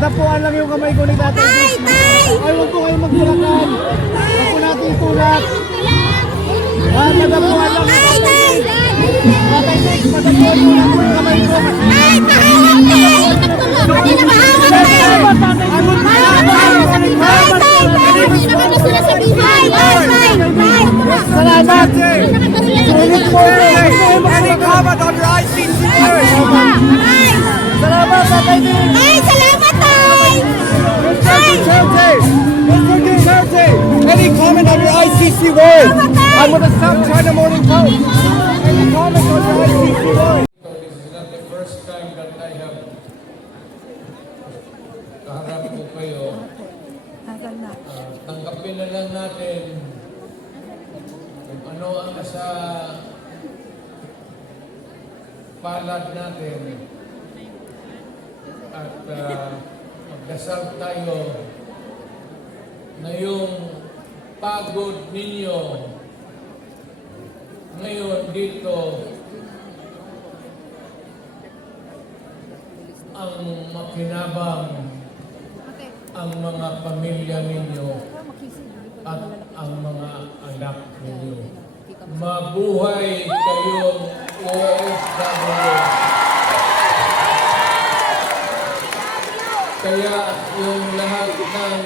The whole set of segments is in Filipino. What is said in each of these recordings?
Madapuan lang yung kamay ko ni Tatay Diggs. Ay, huwag po kayong magtulakan. Huwag po natin itulak. Madapuan lang yung Tatay Diggs. Tatay Diggs, madapuan mo lang po yung kamay ko. Ay, pakahawak Hindi na mahawak Salamat! Sulit po! Any comment on your ICC? Salamat, Tatay Diggs! Ay, salamat, Tay! Any comment on your ICC word? I'm with the South China Morning Post. Any comment on your ICC word? This is not the first time that I have kaharap ko kayo. Tanggapin na lang natin kung ano ang nasa palad natin at magdasal tayo na yung pagod ninyo ngayon dito ang makinabang ang mga pamilya ninyo at ang mga anak ninyo. Mabuhay kayong OFW. Kaya yung lahat ng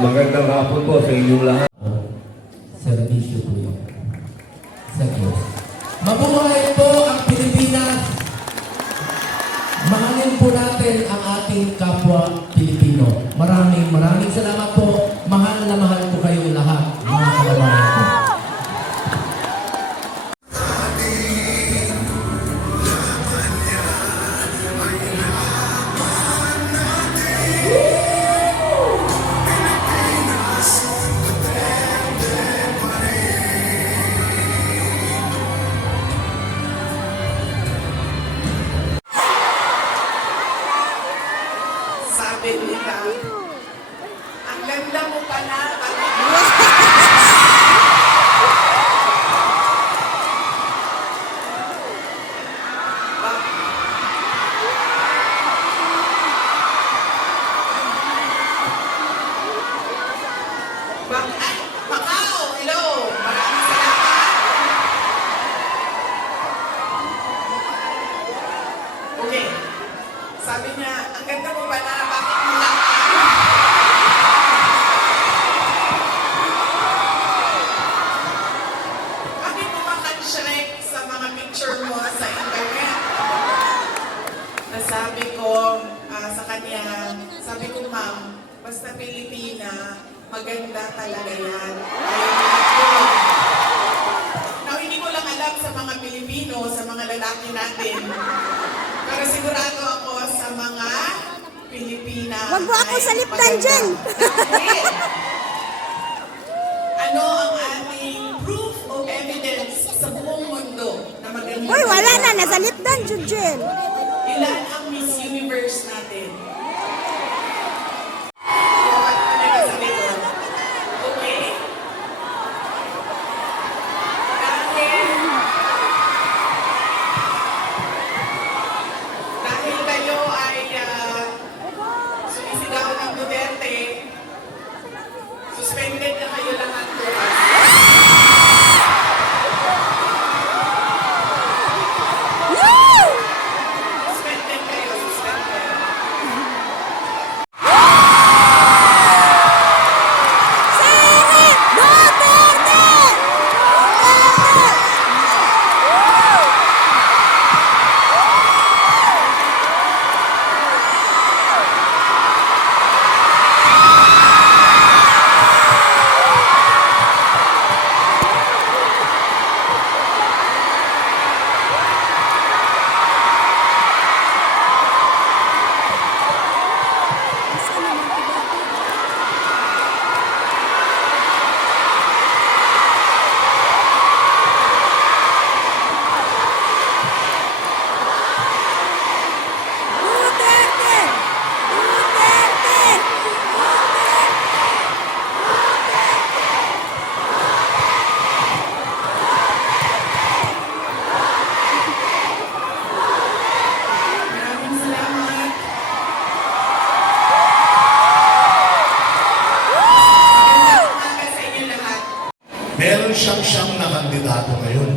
Magandang hapon po sa inyong lahat. Servisyo po yun sa Diyos. Mabuhay po ang Pilipinas. Mahalin po natin ang ating kapwa Pilipino. Maraming salamat po. Mahal na mahal po kayong lahat, mga kababayan ko. Sabi nila, ang ganda mo pala. Macau, hello. Maraming salamat. Okay. Sabi niya, ang ganda mo pala. Bakit mo lang? Bakit mo makanshrek sa mga picture mo sa internet? Nasabi ko sa kanya, sabi ko, ma'am, basta Pilipina, maganda talaga yan. Now, hindi ko lang alam sa mga Pilipino, sa mga lalaki natin. Pero sigurado ako sa mga Pilipina. Wag mo ako saliptan dyan. Ano ang ating proof of evidence Uy, wala na. Nasa lipdan, Jujel. Ilan ang Miss Universe natin? Bawat kanila sa likod. Okay? Dahil kayo ay sumisigaw ng Duterte, suspended na kayo lahat bukas. Suspended kayo, suspended. Siri! Duterte! Duterte! Duterte! Maraming salamat. Magandang umaga sa inyo lahat. Meron siyang na kandidato ngayon.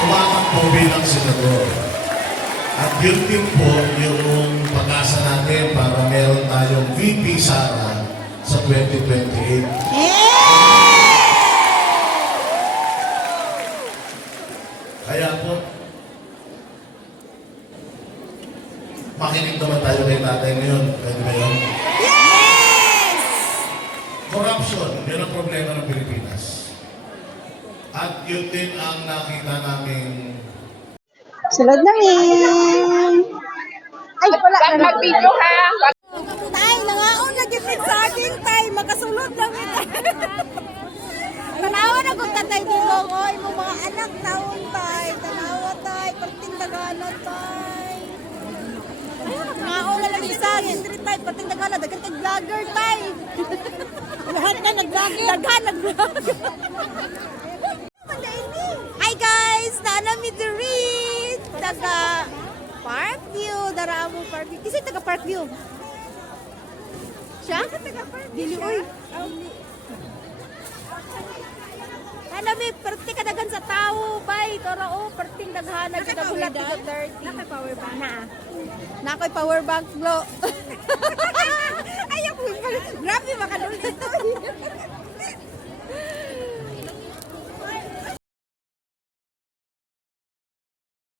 Tumatakbo bilang senador. At yun din po yung pag-asa natin para meron tayong VP Sara sa 2028. Kaya po, makinig naman tayo kay tatay ngayon. Pwede ba yun? Yes! Corruption, yun ang problema ng Pilipinas. At yun din ang nakita namin Sunod na Ay, wala na mag-video ha. Tay, nangaon na gyud sa akin, tay, makasulod lang ita. Tanawa na kung tatay dingong, oy, mo mga anak taon, tay. Tanawa, tay, perting daganan, tay. Nangaon na lang sa akin, tay, perting daganan, dagan kag vlogger, tay. Lahat na nag-vlogger. Daghan nag-vlogger. Hi guys! Naanami diri! Taga Parkview! Daramo Parkview. Kasi taga Parkview. Siya? Taga Parkview. Dili, uy. Nanami, perti kadagan sa tao. Bay, toro, perting daghanag. Naka-power bank? Naka-power bank? Naka-power bank, bro. Ayaw ko. Grabe, makalulit ito.